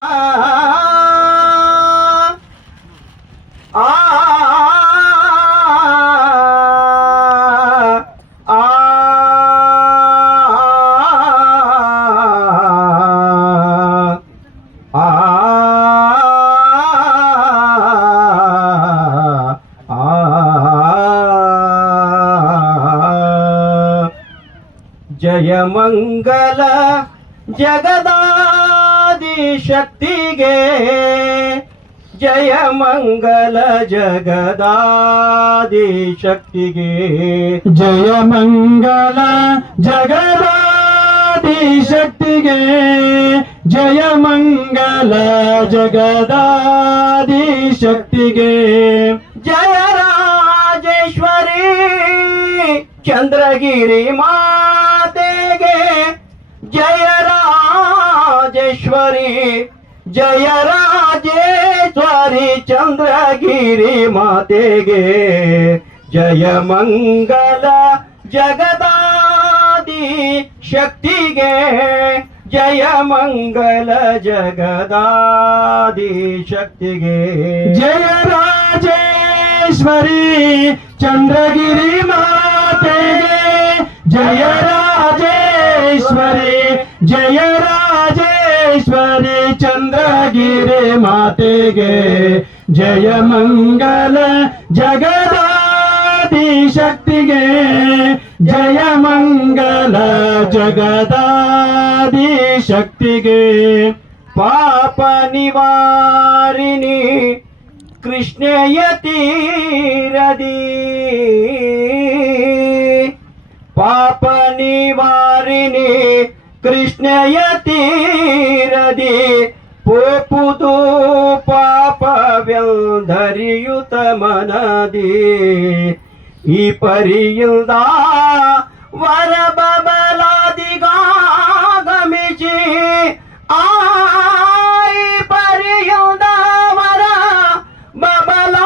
ಜಯ ಮಂಗಲ ಜಗದಾದಿ ಶಕ್ತಿಗೆ, ಜಯ ಮಂಗಲ ಜಗದಾದಿ ಶಕ್ತಿಗೆ, ಜಯ ಮಂಗಲ ಜಗದಾದಿ ಶಕ್ತಿಗೆ, ಜಯ ಮಂಗಲ ಜಗದಾದಿ ಶಕ್ತಿಗೆ, ಜಯ ರಾಜೇಶ್ವರಿ ಚಂದ್ರಗಿರಿ ಮಾತೆಗೆ, ಜಯ ರಾಜೇಶ್ವರಿ ಜಯ ರಾಜೇಶ್ವರಿ ಚಂದ್ರಗಿರಿ ಮಾತೆಗೆ, ಜಯ ಮಂಗಲ ಜಗದಾದಿ ಶಕ್ತಿಗೆ, ಜಯ ಮಂಗಲ ಜಗದಾದಿ ಶಕ್ತಿಗೆ, ಜಯ ರಾಜೇಶ್ವರಿ ಚಂದ್ರಗಿರಿ ಮಾತೆಗೆ, ಜಯ ರಾಜೇಶ್ವರಿ ಜಯ ರಾಜೇಶ್ವರಿ ಚಂದ್ರಗಿರಿ ಮಾತೆಗೆ, ಜಯ ಮಂಗಲ ಜಗದಾದಿ ಶಕ್ತಿಗೆ, ಜಯ ಮಂಗಲ ಜಗದಾದಿ ಶಕ್ತಿಗೆ, ಪಾಪ ನಿವಾರಿಣಿ ಕೃಷ್ಣೆಯ ತೀರದಿ, ಪಾಪ ನಿವಾರಿಣಿ ಕೃಷ್ಣೆಯ ತೀರದಿ, ಪೋಪುದು ಪಾಪವೆಂದರಿಯುತ ಮನದಿ, ಈ ಪರಿಯಿಲ್ದ ವರ ಬಬಲಾದಿಗಾಗಮಿಸಿ, ಈ ಪರಿಯಿಲ್ದ ವರ ಬಬಲಾದಿಗಾಗಮಿಸಿ,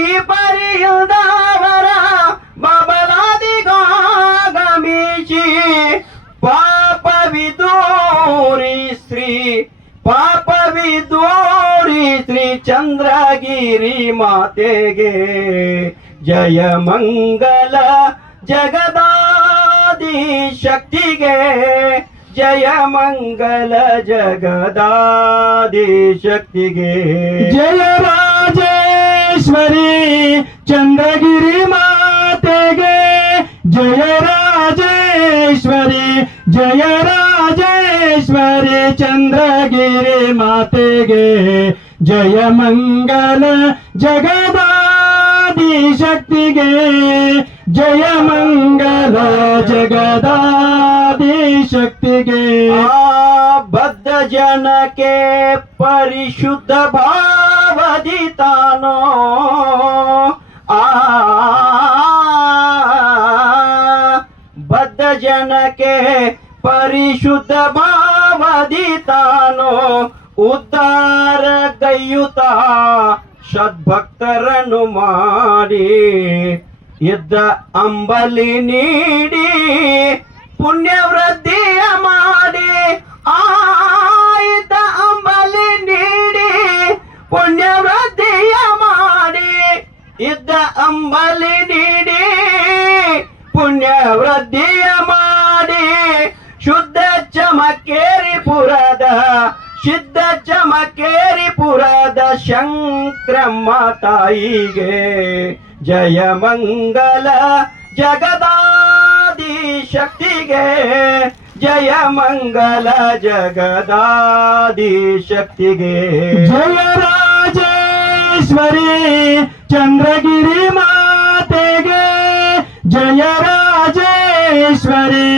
ಈ ಪರಿಯುದವರ ಬಬಲಾದಿಗಾಗಮಿಸಿ, ಪಾಪವಿದೂರಿ ಶ್ರೀ ಚಂದ್ರಗಿರಿ ಮಾತೆಗೆ, ಜಯ ಮಂಗಲ ಜಗದಾದಿ ಶಕ್ತಿಗೆ, ಜಯ ಮಂಗಲ ಜಗದಾದಿ ಶಕ್ತಿಗೆ, ಜಯ ರಾಜೇಶ್ವರಿ ಚಂದ್ರಗಿರಿ ಮಾತೆಗೆ, ಜಯ ರಾಜೇಶ್ವರಿ ಜಯ ರಾಜೇಶ್ವರಿ ಚಂದ್ರಗಿರಿ ಮಾತೆಗೆ, ಜಯ ಮಂಗಲ ಜಗದಾದಿ ಶಕ್ತಿಗೆ, ಜಯ ಮಂಗಲ ಜಗದಾದಿ ಶಕ್ತಿಗೆ, ಬದ್ಧ ಜನಕ್ಕೆ ಪರಿಶುದ್ಧ ಭಾವದಿ ತಾನೋ, ಬದ್ಧ ಜನಕ್ಕೆ ಪರಿಶುದ್ಧ ಭಾವದಿ ತಾನೋ, ಉದ್ಧಾರ ಗೈಯುತ ಸದ್ಭಕ್ತರನ್ನು ಮಾಡಿ, ಇದ್ದ ಅಂಬಲಿ ನೀಡಿ ಪುಣ್ಯ ವೃದ್ಧಿಯ ಮಾಡಿ, ಇದ್ದ ಅಂಬಲಿ ನೀಡಿ ಪುಣ್ಯ ವೃದ್ಧಿಯ ಮಾಡಿ, ಇದ್ದ ಅಂಬಲಿ ನೀಡಿ ಪುಣ್ಯ ವೃದ್ಧಿಯ ಮಾಡಿ, ಶುದ್ಧ ಚಮಕೇರಿಪುರದ ಸಿದ್ಧ ಚಮಕೇರಿಪುರದ ಶಂಕ್ರಮ್ಮ ತಾಯಿಗೆ, ಜಯ ಮಂಗಲ ಜಗದಾದಿ ಶಕ್ತಿಗೆ, ಜಯ ಮಂಗಲ ಜಗದಾದಿ ಶಕ್ತಿಗೆ, ಜಯ ರಾಜೇಶ್ವರಿ ಚಂದ್ರಗಿರಿ ಮಾತೆಗೆ, ಜಯ ರಾಜೇಶ್ವರಿ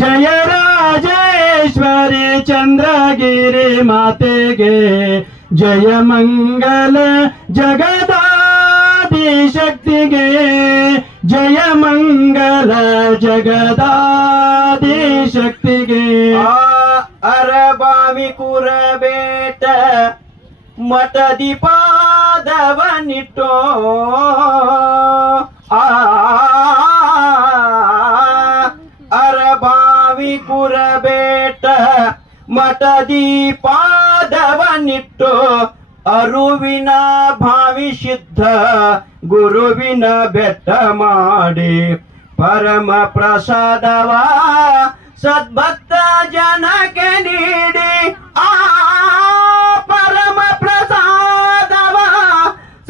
ಜಯ ರಾಜೇಶ್ವರಿ ಚಂದ್ರಗಿರಿ ಮಾತೆಗೆ, ಜಯ ಮಂಗಲ ಜಗದಾದಿ ಶಕ್ತಿಗೆ, ಜಯ ಮಂಗಲ ಜಗದಾದಿ ಶಕ್ತಿಗೆ, ಅರಬಾವಿ ಕುರಬೇಟ ಮಠದಿ ಪಾದವನಿಟ್ಟೋ, ಕುರಬೇಟ ಮಠದೀಪಾದವನಿಟ್ಟು ಅರುವಿನ ಭಾವಿಸಿದ್ಧ ಗುರುವಿನ ಬೆಟ್ಟ ಮಾಡಿ ಪರಮ ಪ್ರಸಾದವ ಸದ್ಭಕ್ತ ಜನಕ್ಕೆ ನೀಡಿ ಆ ಪರಮ ಪ್ರಸಾದವ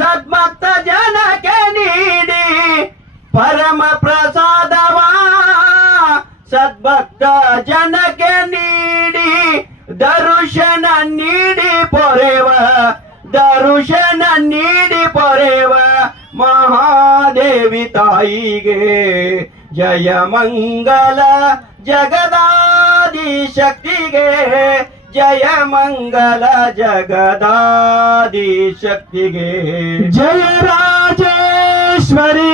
ಸದ್ಭಕ್ತ ಜನಕ್ಕೆ ನೀಡಿ ಪರಮ ಪ್ರಸಾದವ ಸದ್ಭಕ್ತ ಜನಕ್ಕೆ ನೀಡಿ ದರ್ಶನ ನೀಡಿ ಪೊರೆವ ದರ್ಶನ ನೀಡಿ ಪೊರೆವ ಮಹಾದೇವಿ ತಾಯಿಗೆ ಜಯ ಮಂಗಲ ಜಗದಾದಿ ಶಕ್ತಿಗೆ ಜಯ ಮಂಗಲ ಜಗದಾದಿ ಶಕ್ತಿಗೆ ಜಯ ರಾಜೇಶ್ವರಿ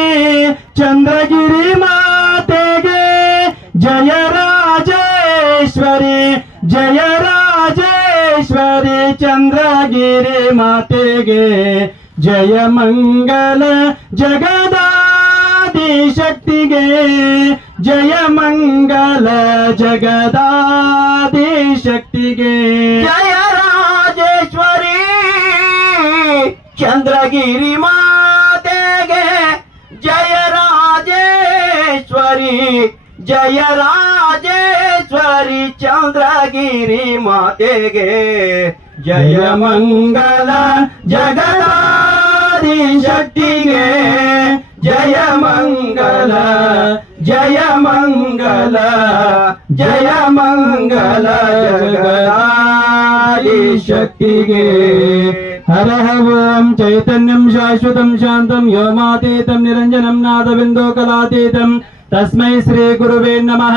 ಚಂದ್ರಗಿರಿ ಮಾತೆಗೆ ಜಯ ರಾಜೇಶ್ವರಿ ಜಯ ರಾಜೇಶ್ವರಿ ಚಂದ್ರಗಿರಿ ಮಾತೆಗೆ ಜಯ ಮಂಗಲ ಜಗದಾದಿ ಶಕ್ತಿಗೆ ಜಯ ಮಂಗಲ ಜಗದಾದಿ ಶಕ್ತಿಗೆ ಜಯ ರಾಜೇಶ್ವರಿ ಚಂದ್ರಗಿರಿ ಮಾತೆಗೆ ಜಯ ರಾಜೇಶ್ವರಿ ಜಯ ರಾಜೇಶ್ವರಿ ಚಂದ್ರಗಿರಿ ಮಾತೆಗೆ ಜಯ ಮಂಗಲ ಜಗದಾದಿ ಶಕ್ತಿಗೆ ಜಯ ಮಂಗಲ ಜಯ ಮಂಗಲ ಜಯ ಮಂಗಲ ಜಗದಾದಿ ಶಕ್ತಿಗೆ ಹರ ಓಂ ಚೈತನ್ಯಂ ಶಾಶ್ವತಂ ಶಾಂತಂ ವ್ಯೋಮಾತೀತಂ ನಿರಂಜನಂ ನಾದಬಿಂದೋ ಕಲಾತೀತಂ ತಸ್ಮೈ ಶ್ರೀ ಗುರುವೇ ನಮಃ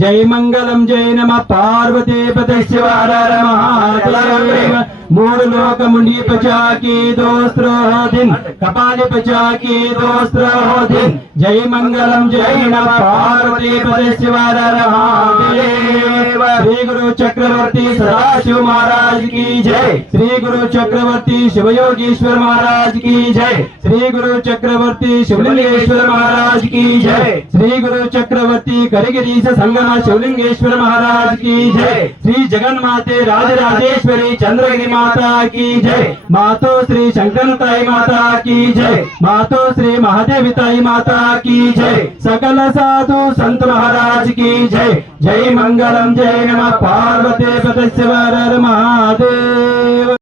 ಜೈ ಮಂಗಲಂ ಜೈ ನಮಃ ಪಾರ್ವತಿ ಪತೆ ಶಿವ ಹರ ಹರ ಮಹಾದೇವ ಮೂರು ಲೋಕ ಮುಂಡಿ ಪಚಾಕಿ ದೋಸ್ತ್ರ ದಿನ್ ಕಪಾಲಿ ಪಚಾಕಿ ದೋಸ್ತ್ರ ದಿನ್ ಜೈ ಮಂಗಲಂ ಜೈ ನಮಃ ಪಾರ್ವತಿ ಪತೆ ಶಿವ ಹರ ಹರ ಮಹಾದೇವ ಶ್ರೀ ಗುರು ಚಕ್ರವರ್ತಿ ಸದಾಶಿವ महाराज की जय श्री गुरु चक्रवर्ती शिवयोगीश्वर महाराज की जय श्री गुरु चक्रवर्ती शिवलिंगेश्वर महाराज की जय श्री गुरु चक्रवर्ती करिगिरीश संगम शिवलिंगेश्वर महाराज की जय श्री जगन्माते राजराजेश्वरी चंद्रगिरी माता की जय मातो श्री शंकरताई माता की जय मातो श्री महादेवी ताई माता की जय सकल साधु संत महाराज की जय जय मंगलम जय नमः पार्वती पते शिव हर हर महादेव।